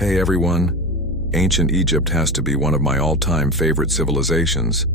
Hey everyone, ancient Egypt has to be one of my all-time favorite civilizations,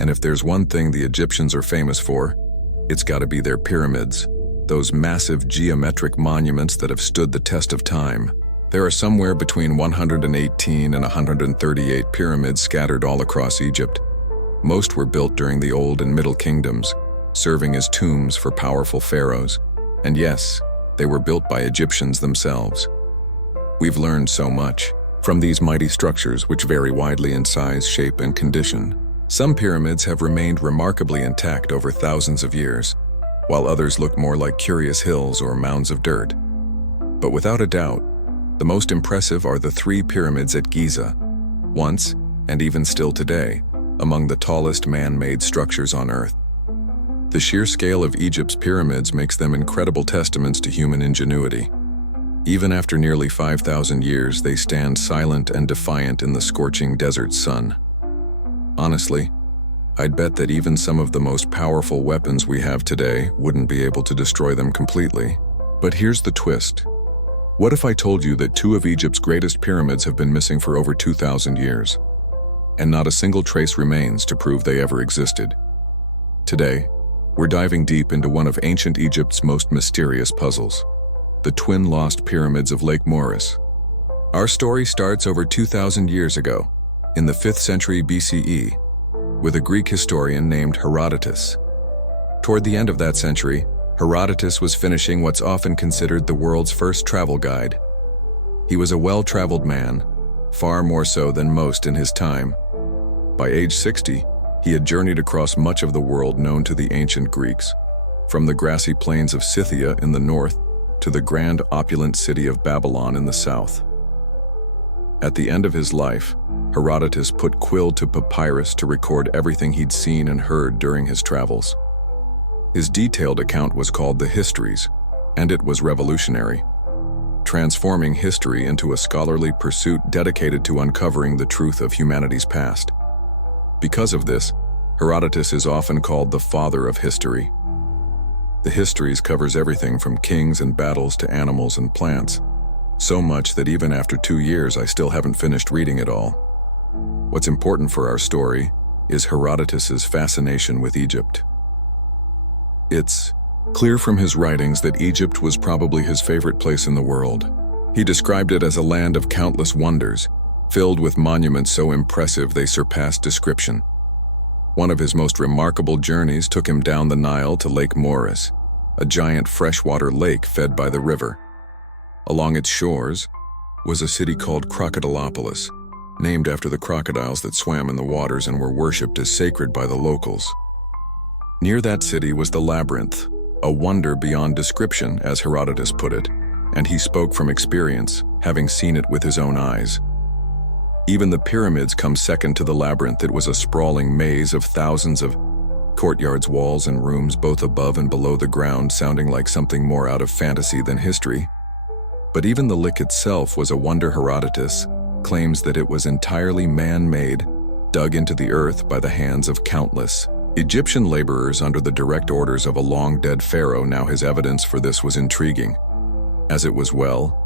and if there's one thing the Egyptians are famous for, it's gotta be their pyramids, those massive geometric monuments that have stood the test of time. There are somewhere between 118 and 138 pyramids scattered all across Egypt. Most were built during the Old and Middle Kingdoms, serving as tombs for powerful pharaohs. And yes, they were built by Egyptians themselves. We've learned so much from these mighty structures, which vary widely in size, shape, and condition. Some pyramids have remained remarkably intact over thousands of years, while others look more like curious hills or mounds of dirt. But without a doubt, the most impressive are the three pyramids at Giza, once, and even still today, among the tallest man-made structures on Earth. The sheer scale of Egypt's pyramids makes them incredible testaments to human ingenuity. Even after nearly 5,000 years, they stand silent and defiant in the scorching desert sun. Honestly, I'd bet that even some of the most powerful weapons we have today wouldn't be able to destroy them completely. But here's the twist. What if I told you that two of Egypt's greatest pyramids have been missing for over 2,000 years, and not a single trace remains to prove they ever existed? Today, we're diving deep into one of ancient Egypt's most mysterious puzzles, the twin lost pyramids of Lake Moeris. Our story starts over 2,000 years ago, in the 5th century BCE, with a Greek historian named Herodotus. Toward the end of that century, Herodotus was finishing what's often considered the world's first travel guide. He was a well-traveled man, far more so than most in his time. By age 60, he had journeyed across much of the world known to the ancient Greeks, from the grassy plains of Scythia in the north to the grand opulent city of Babylon in the south. At the end of his life, Herodotus put quill to papyrus to record everything he'd seen and heard during his travels. His detailed account was called the Histories, and it was revolutionary, transforming history into a scholarly pursuit dedicated to uncovering the truth of humanity's past. Because of this, Herodotus is often called the father of history. The Histories covers everything from kings and battles to animals and plants, so much that even after 2 years I still haven't finished reading it all. What's important for our story is Herodotus's fascination with Egypt. It's clear from his writings that Egypt was probably his favorite place in the world. He described it as a land of countless wonders, filled with monuments so impressive they surpassed description. One of his most remarkable journeys took him down the Nile to Lake Moeris, a giant freshwater lake fed by the river. Along its shores was a city called Crocodilopolis, named after the crocodiles that swam in the waters and were worshipped as sacred by the locals. Near that city was the labyrinth, a wonder beyond description, as Herodotus put it, and he spoke from experience, having seen it with his own eyes. Even the pyramids come second to the labyrinth. It was a sprawling maze of thousands of courtyards, walls, and rooms both above and below the ground, sounding like something more out of fantasy than history. But even the lake itself was a wonder. Herodotus claims that it was entirely man-made, dug into the earth by the hands of countless Egyptian laborers under the direct orders of a long-dead pharaoh. Now his evidence for this was intriguing, as it was, well,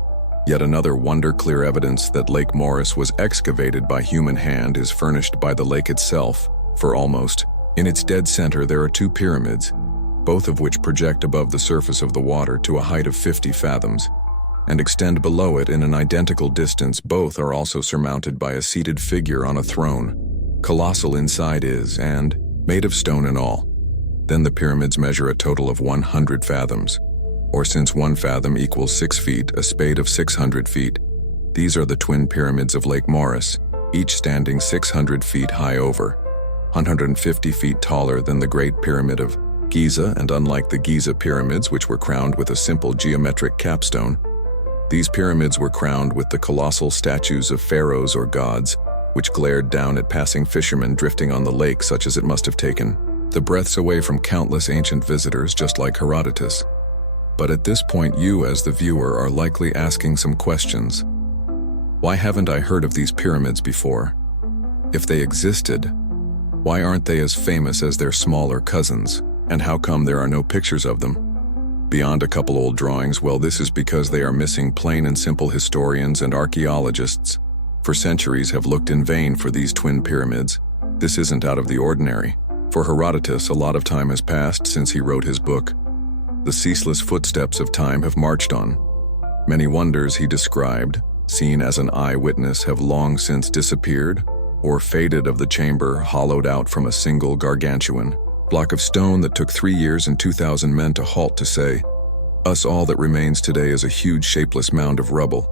yet another wonder. Clear evidence that Lake Moeris was excavated by human hand is furnished by the lake itself, for almost in its dead center there are two pyramids, both of which project above the surface of the water to a height of 50 fathoms, and extend below it in an identical distance. Both are also surmounted by a seated figure on a throne. Colossal inside is, and made of stone and all. Then the pyramids measure a total of 100 fathoms. Or since 1 fathom equals 6 feet, a spade of 600 feet. These are the twin pyramids of Lake Moeris, each standing 600 feet high, over 150 feet taller than the Great Pyramid of Giza, and unlike the Giza pyramids, which were crowned with a simple geometric capstone, these pyramids were crowned with the colossal statues of pharaohs or gods, which glared down at passing fishermen drifting on the lake, such as it must have taken the breaths away from countless ancient visitors just like Herodotus. But at this point, you as the viewer are likely asking some questions. Why haven't I heard of these pyramids before? If they existed, why aren't they as famous as their smaller cousins? And how come there are no pictures of them? Beyond a couple old drawings, well, this is because they are missing plain and simple historians and archaeologists. For centuries have looked in vain for these twin pyramids. This isn't out of the ordinary. For Herodotus, a lot of time has passed since he wrote his book. The ceaseless footsteps of time have marched on. Many wonders he described, seen as an eyewitness, have long since disappeared or faded of the chamber hollowed out from a single gargantuan block of stone that took 3 years and 2,000 men to halt to say, "Us, all that remains today is a huge shapeless mound of rubble."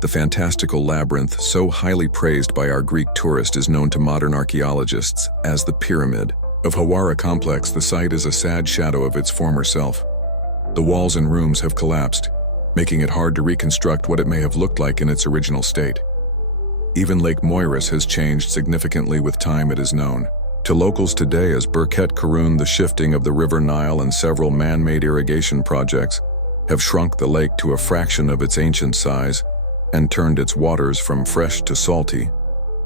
The fantastical labyrinth, so highly praised by our Greek tourist, is known to modern archaeologists as the Pyramid of Hawara complex. The site is a sad shadow of its former self. The walls and rooms have collapsed, making it hard to reconstruct what it may have looked like in its original state. Even Lake Moeris has changed significantly with time, it is known. To locals today as Birket Karun, the shifting of the River Nile and several man-made irrigation projects have shrunk the lake to a fraction of its ancient size and turned its waters from fresh to salty.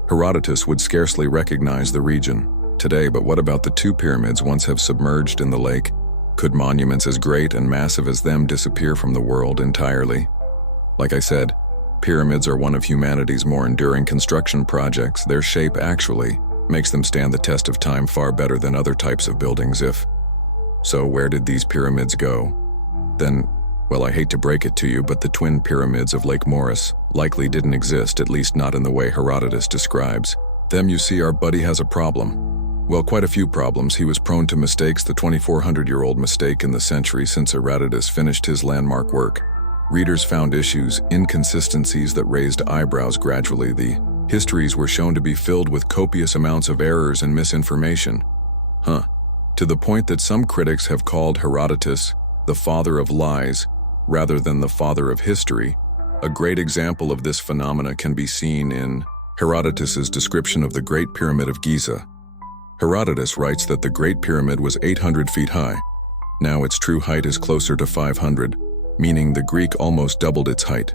Herodotus would scarcely recognize the region today, but what about the two pyramids once have submerged in the lake? Could monuments as great and massive as them disappear from the world entirely? Like I said, pyramids are one of humanity's more enduring construction projects. Their shape actually makes them stand the test of time far better than other types of buildings. So where did these pyramids go? Then, well, I hate to break it to you, but the twin pyramids of Lake Moeris likely didn't exist, at least not in the way Herodotus describes them. You see, our buddy has a problem. Well, quite a few problems. He was prone to mistakes, the 2,400-year-old mistake in the century since Herodotus finished his landmark work. Readers found issues, inconsistencies that raised eyebrows gradually. The histories were shown to be filled with copious amounts of errors and misinformation. To the point that some critics have called Herodotus the father of lies rather than the father of history. A great example of this phenomena can be seen in Herodotus's description of the Great Pyramid of Giza. Herodotus writes that the Great Pyramid was 800 feet high. Now its true height is closer to 500, meaning the Greek almost doubled its height.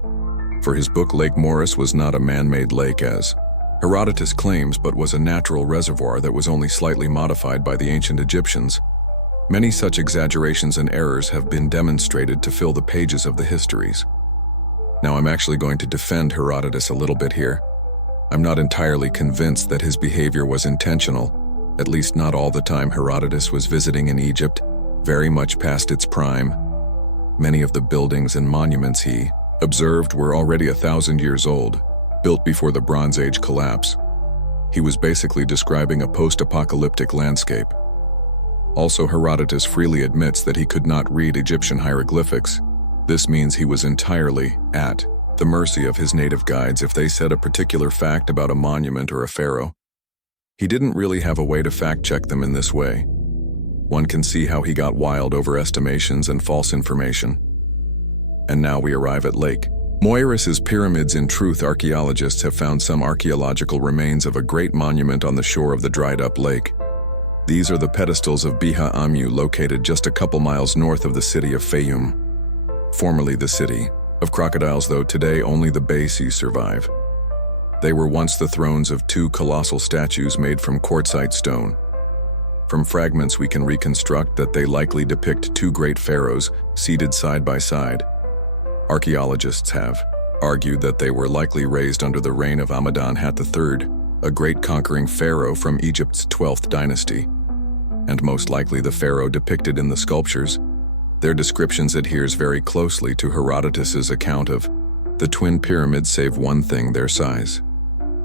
For his book, Lake Moeris was not a man-made lake as Herodotus claims, but was a natural reservoir that was only slightly modified by the ancient Egyptians. Many such exaggerations and errors have been demonstrated to fill the pages of the histories. Now, I'm actually going to defend Herodotus a little bit here. I'm not entirely convinced that his behavior was intentional, at least not all the time Herodotus was visiting in Egypt, very much past its prime. Many of the buildings and monuments he observed were already 1,000 years old, built before the Bronze Age collapse. He was basically describing a post-apocalyptic landscape. Also, Herodotus freely admits that he could not read Egyptian hieroglyphics. This means he was entirely at the mercy of his native guides if they said a particular fact about a monument or a pharaoh. He didn't really have a way to fact-check them in this way. One can see how he got wild overestimations and false information. And now we arrive at Lake Moeris's pyramids. In truth, archaeologists have found some archaeological remains of a great monument on the shore of the dried-up lake. These are the pedestals of Biha Amu, located just a couple miles north of the city of Fayum. Formerly the city of crocodiles, though today only the bases survive. They were once the thrones of two colossal statues made from quartzite stone. From fragments we can reconstruct that they likely depict two great pharaohs seated side by side. Archaeologists have argued that they were likely raised under the reign of Amenhotep III, a great conquering pharaoh from Egypt's 12th dynasty, and most likely the pharaoh depicted in the sculptures. Their descriptions adheres very closely to Herodotus's account of the twin pyramids, save one thing: their size.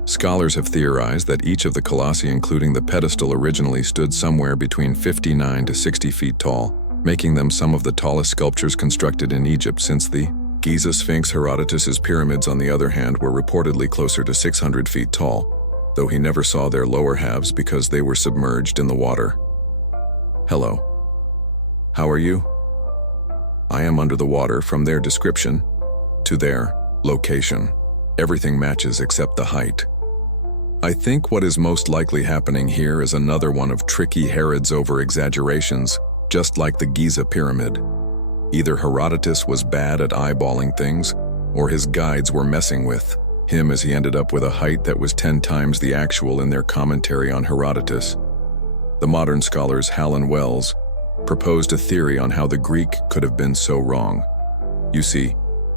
Scholars have theorized that each of the colossi, including the pedestal, originally stood somewhere between 59 to 60 feet tall, making them some of the tallest sculptures constructed in Egypt since the Giza Sphinx. Herodotus's pyramids, on the other hand, were reportedly closer to 600 feet tall, though he never saw their lower halves because they were submerged in the water. Hello. How are you? I am under the water. From their description to their location, everything matches except the height. I think what is most likely happening here is another one of tricky Herod's over-exaggerations, just like the Giza Pyramid. Either Herodotus was bad at eyeballing things, or his guides were messing with him as he ended up with a height that was 10 times the actual in their commentary on Herodotus. The modern scholars Hall and Wells proposed a theory on how the Greek could have been so wrong. You see,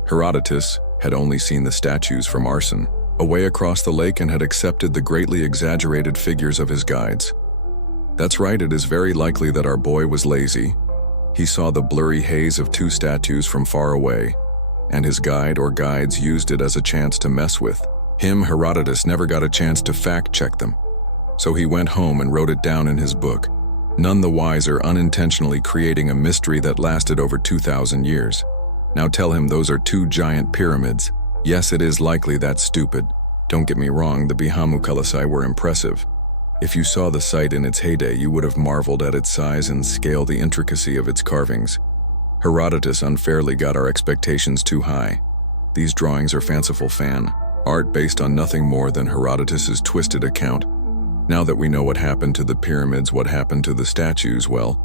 Herodotus had only seen the statues from Arson, away across the lake, and had accepted the greatly exaggerated figures of his guides. That's right, it is very likely that our boy was lazy. He saw the blurry haze of two statues from far away, and his guide or guides used it as a chance to mess with him. Herodotus never got a chance to fact-check them, so he went home and wrote it down in his book, none the wiser, unintentionally creating a mystery that lasted over 2,000 years. Now tell him those are two giant pyramids. Yes, it is likely that's stupid. Don't get me wrong, the Bihamu Colossi were impressive. If you saw the site in its heyday, you would have marveled at its size and scale, the intricacy of its carvings. Herodotus unfairly got our expectations too high. These drawings are fanciful fan art based on nothing more than Herodotus's twisted account. Now that we know what happened to the pyramids, what happened to the statues, well,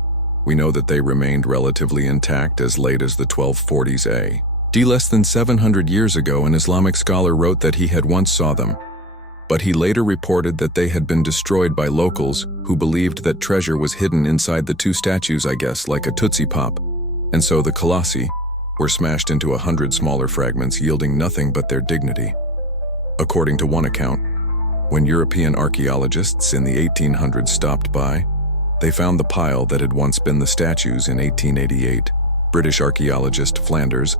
we know that they remained relatively intact as late as the 1240s AD. Less than 700 years ago, an Islamic scholar wrote that he had once saw them, but he later reported that they had been destroyed by locals who believed that treasure was hidden inside the two statues, I guess, like a Tootsie Pop. And so the colossi were smashed into 100 smaller fragments, yielding nothing but their dignity. According to one account, when European archaeologists in the 1800s stopped by, they found the pile that had once been the statues in 1888. British archaeologist Flanders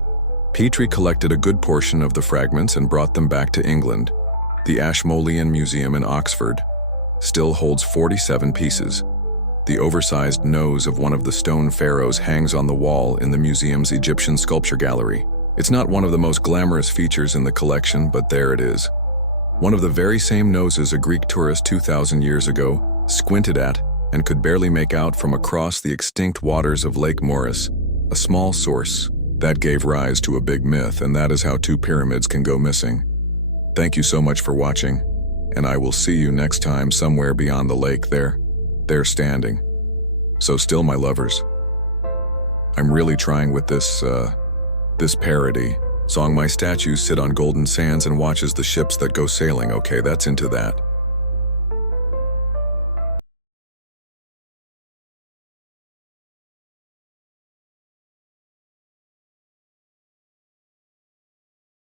Petrie collected a good portion of the fragments and brought them back to England. The Ashmolean Museum in Oxford still holds 47 pieces. The oversized nose of one of the stone pharaohs hangs on the wall in the museum's Egyptian sculpture gallery. It's not one of the most glamorous features in the collection, but there it is. One of the very same noses a Greek tourist 2,000 years ago squinted at and could barely make out from across the extinct waters of Lake Moeris, a small source that gave rise to a big myth, and that is how two pyramids can go missing. Thank you so much for watching, and I will see you next time somewhere beyond the lake there. They're standing. So still, my lovers. I'm really trying with this parody song. My statues sit on golden sands and watches the ships that go sailing. Okay, that's into that.